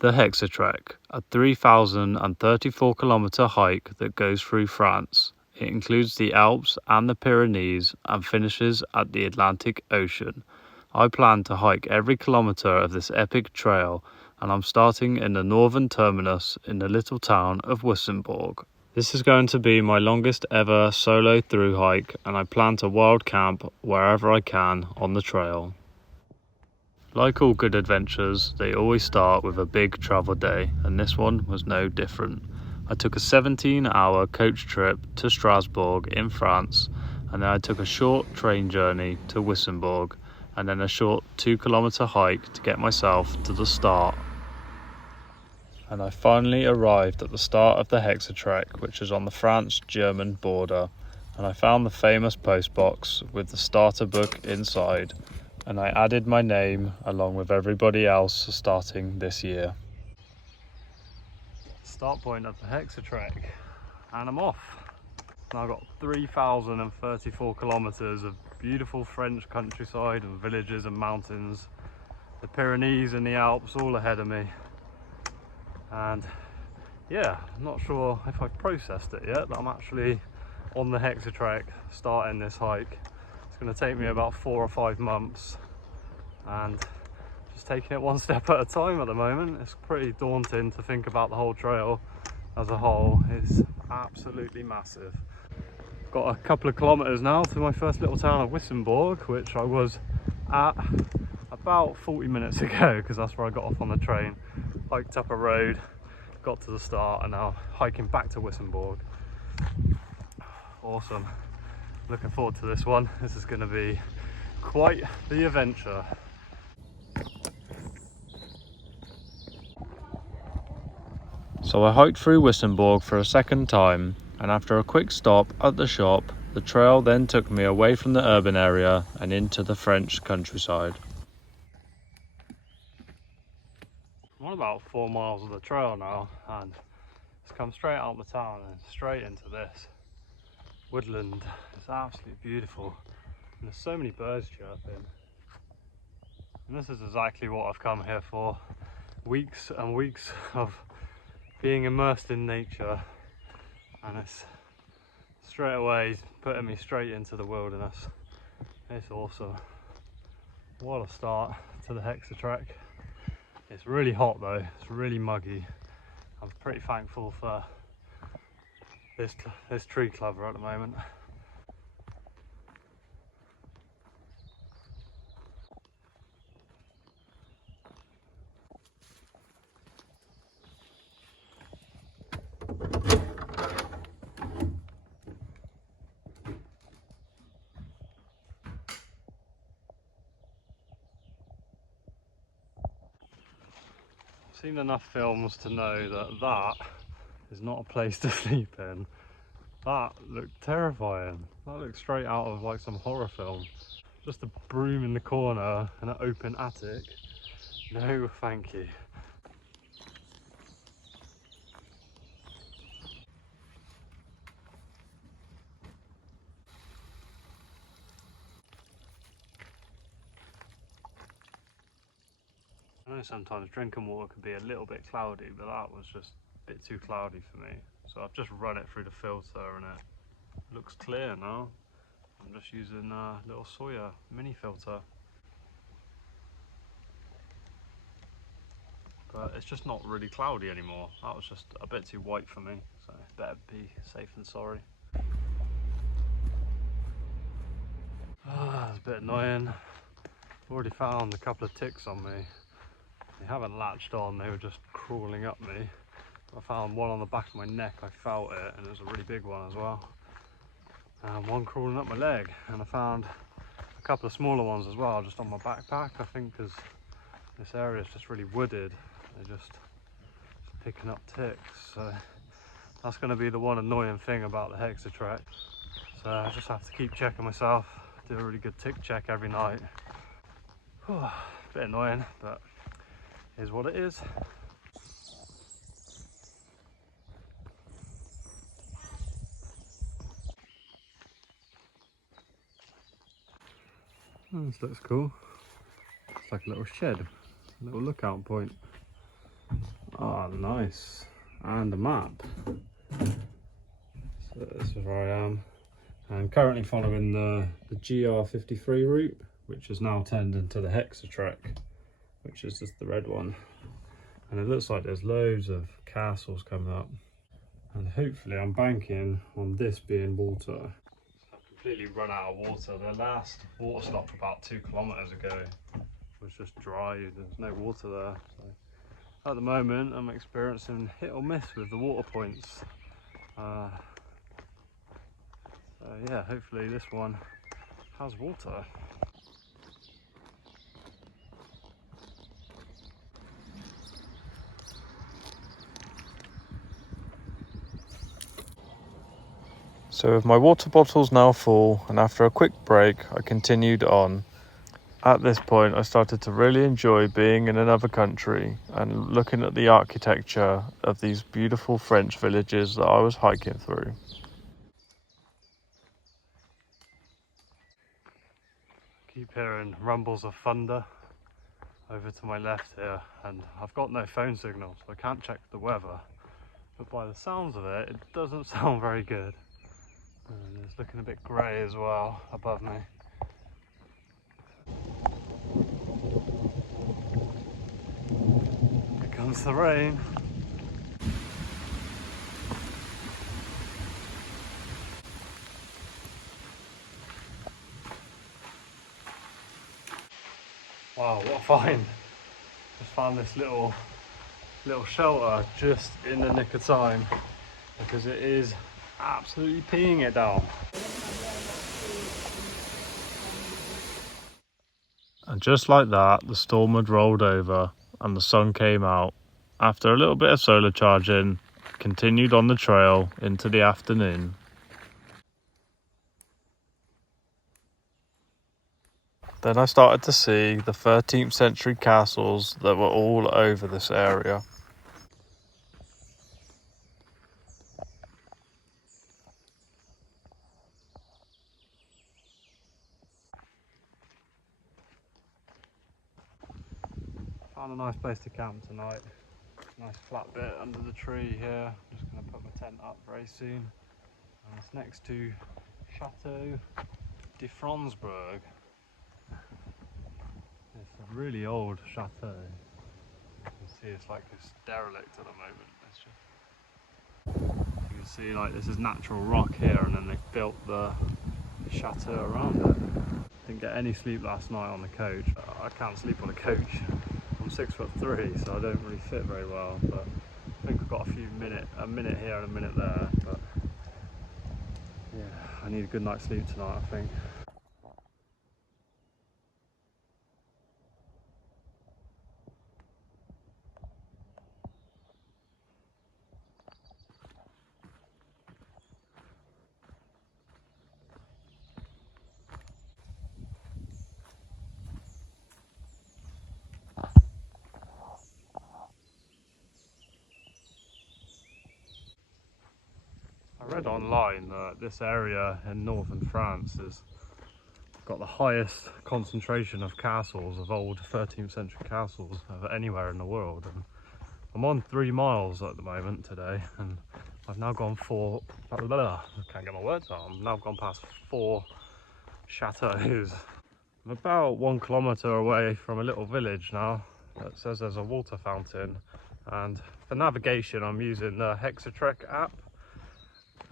The Hexatrek, a 3,034 kilometre hike that goes through France. It includes the Alps and the Pyrenees and finishes at the Atlantic Ocean. I plan to hike every kilometre of this epic trail, and I'm starting in the northern terminus in the little town of Wissembourg. This is going to be my longest ever solo through hike, and I plan to wild camp wherever I can on the trail. Like all good adventures, they always start with a big travel day, and this one was no different. I took a 17-hour coach trip to Strasbourg in France, and then I took a short train journey to Wissembourg, and then a short 2-kilometre hike to get myself to the start. And I finally arrived at the start of the Hexatrek, which is on the France-German border, and I found the famous postbox with the starter book inside, and I added my name along with everybody else starting this year. Start point of the Hexatrek, and I'm off. Now I've got 3,034 kilometres of beautiful French countryside and villages and mountains, the Pyrenees and the Alps all ahead of me. And yeah, I'm not sure if I've processed it yet, that I'm actually on the Hexatrek starting this hike. It's going to take me about 4 or 5 months, and just taking it one step at a time at the moment. It's pretty daunting to think about the whole trail as a whole. It's absolutely massive. Got a couple of kilometres now to my first little town of Wissembourg, which I was at about 40 minutes ago, because that's where I got off on the train. Hiked up a road, got to the start, and now hiking back to Wissembourg. Awesome. Looking forward to this one. This is going to be quite the adventure. So I hiked through Wissembourg for a second time, and after a quick stop at the shop, the trail then took me away from the urban area and into the French countryside. I'm on about 4 miles of the trail now, and it's come straight out of the town and straight into this woodland. It's absolutely beautiful, and there's so many birds chirping, and this is exactly what I've come here for. Weeks and weeks of being immersed in nature, and it's straight away putting me straight into the wilderness. It's awesome. What a start to the Hexatrek. It's really hot though, it's really muggy. I'm pretty thankful for this tree cover at the moment. I've seen enough films to know that that is not a place to sleep in. That looked terrifying. That looked straight out of like some horror film. Just a broom in the corner and an open attic. No, thank you. I know sometimes drinking water can be a little bit cloudy, but that was just a bit too cloudy for me. So I've just run it through the filter and it looks clear now. I'm just using a little Sawyer mini filter. But it's just not really cloudy anymore. That was just a bit too white for me, so better be safe than sorry. It's a bit annoying. I've already found a couple of ticks on me. They haven't latched on, they were just crawling up me. I found one on the back of my neck, I felt it, and it was a really big one as well. And one crawling up my leg, and I found a couple of smaller ones as well, just on my backpack. I think because this area is just really wooded, they're just picking up ticks. So that's going to be the one annoying thing about the Hexatrek. So I just have to keep checking myself, do a really good tick check every night. A bit annoying, but here's what it is. Oh, this looks cool. It's like a little shed, a little lookout point. Ah, nice. And a map. So this is where I am. I'm currently following the GR53 route, which has now turned into the Hexatrek, which is just the red one. And it looks like there's loads of castles coming up. And hopefully I'm banking on this being water. I've completely run out of water. The last water stop about 2 kilometers ago was just dry. There's no water there. So at the moment I'm experiencing hit or miss with the water points. So yeah, hopefully this one has water. So with my water bottles now full, and after a quick break I continued on. At this point I started to really enjoy being in another country and looking at the architecture of these beautiful French villages that I was hiking through. Keep hearing rumbles of thunder over to my left here, and I've got no phone signal so I can't check the weather, but by the sounds of it, it doesn't sound very good. And it's looking a bit grey as well above me. Here comes the rain. Wow, what a find! Just found this little shelter just in the nick of time, because it is absolutely peeing it down. And just like that, the storm had rolled over and the sun came out. After a little bit of solar charging, continued on the trail into the afternoon. Then I started to see the 13th century castles that were all over this area. Found a nice place to camp tonight. Nice flat bit under the tree here. Just going to put my tent up very soon. And it's next to Chateau de Fronsburg. It's a really old chateau. You can see it's like it's derelict at the moment. You can see like this is natural rock here, and then they've built the chateau around it. Didn't get any sleep last night on the coach. I can't sleep on a coach. I'm 6'3", so I don't really fit very well. But I think I've got a minute here and a minute there. But yeah, I need a good night's sleep tonight, I think. I read online that this area in northern France has got the highest concentration of castles, of old 13th century castles, of anywhere in the world. And I'm on 3 miles at the moment today, and I've now gone I can't get my words out. I've now gone past 4 chateaus. I'm about 1 kilometre away from a little village now that says there's a water fountain, and for navigation I'm using the Hexatrek app,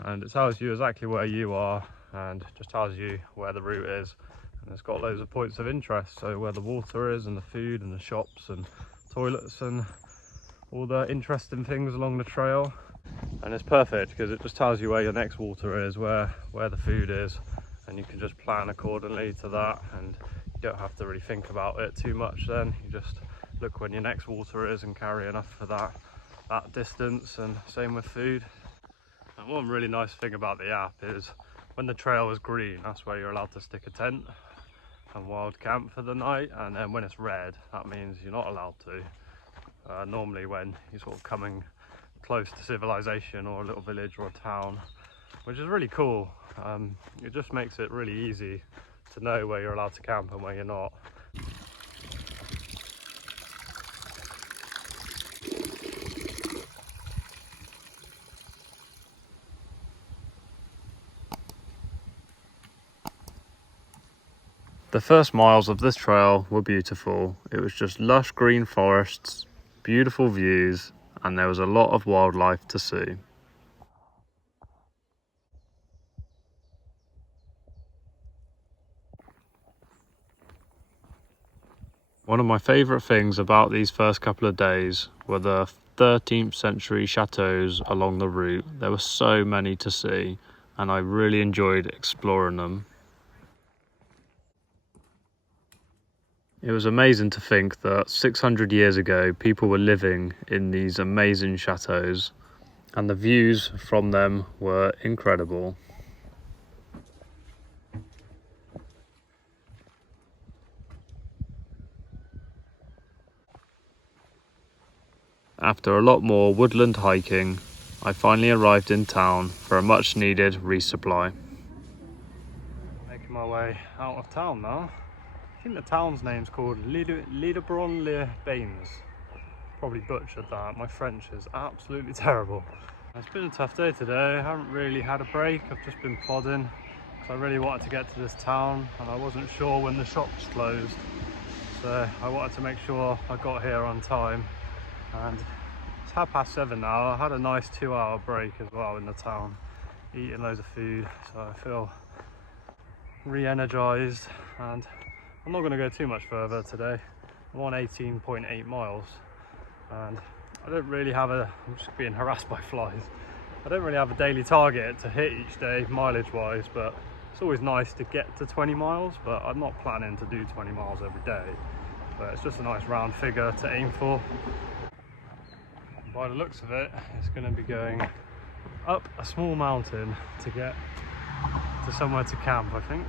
and it tells you exactly where you are and just tells you where the route is, and it's got loads of points of interest, so where the water is and the food and the shops and toilets and all the interesting things along the trail. And it's perfect because it just tells you where your next water is, where the food is, and you can just plan accordingly to that, and you don't have to really think about it too much then. You just look when your next water is and carry enough for that distance, and same with food. And one really nice thing about the app is when the trail is green, that's where you're allowed to stick a tent and wild camp for the night, and then when it's red, that means you're not allowed to. Normally when you're sort of coming close to civilization or a little village or a town, which is really cool. It just makes it really easy to know where you're allowed to camp and where you're not. The first miles of this trail were beautiful. It was just lush green forests, beautiful views, and there was a lot of wildlife to see. One of my favourite things about these first couple of days were the 13th century chateaux along the route. There were so many to see, and I really enjoyed exploring them. It was amazing to think that 600 years ago people were living in these amazing chateaux, and the views from them were incredible. After a lot more woodland hiking, I finally arrived in town for a much needed resupply. Making my way out of town now. I think the town's name's called Liederbronn-le-Bains. Probably butchered that. My French is absolutely terrible. It's been a tough day today. I haven't really had a break. I've just been plodding because I really wanted to get to this town and I wasn't sure when the shops closed. So I wanted to make sure I got here on time. And it's 7:30 now. I had a nice 2-hour break as well in the town, eating loads of food, so I feel re-energized. And I'm not going to go too much further today. I'm on 18.8 miles and I don't really have I'm just being harassed by flies. I don't really have a daily target to hit each day mileage wise, but it's always nice to get to 20 miles, but I'm not planning to do 20 miles every day, but it's just a nice round figure to aim for. By the looks of it, it's going to be going up a small mountain to get to somewhere to camp, I think.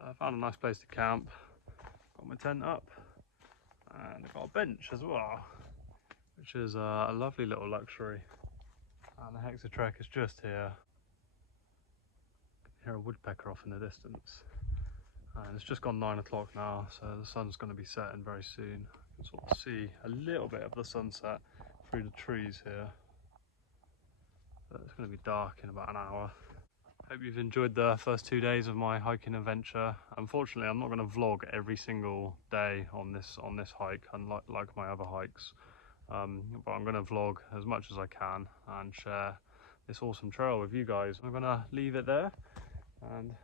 I found a nice place to camp, got my tent up, and I've got a bench as well, which is a lovely little luxury. And the Hexatrek is just here. You can hear a woodpecker off in the distance. And it's just gone 9 o'clock now, so the sun's going to be setting very soon. You can sort of see a little bit of the sunset through the trees here. But it's going to be dark in about an hour. Hope you've enjoyed the first 2 days of my hiking adventure. Unfortunately, I'm not going to vlog every single day on this hike, unlike my other hikes. But I'm going to vlog as much as I can and share this awesome trail with you guys. I'm going to leave it there, and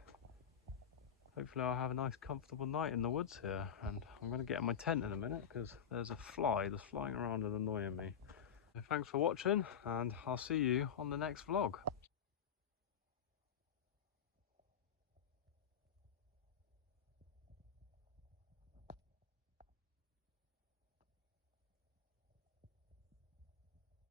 hopefully I'll have a nice comfortable night in the woods here. And I'm going to get in my tent in a minute because there's a fly that's flying around and annoying me. So thanks for watching, and I'll see you on the next vlog.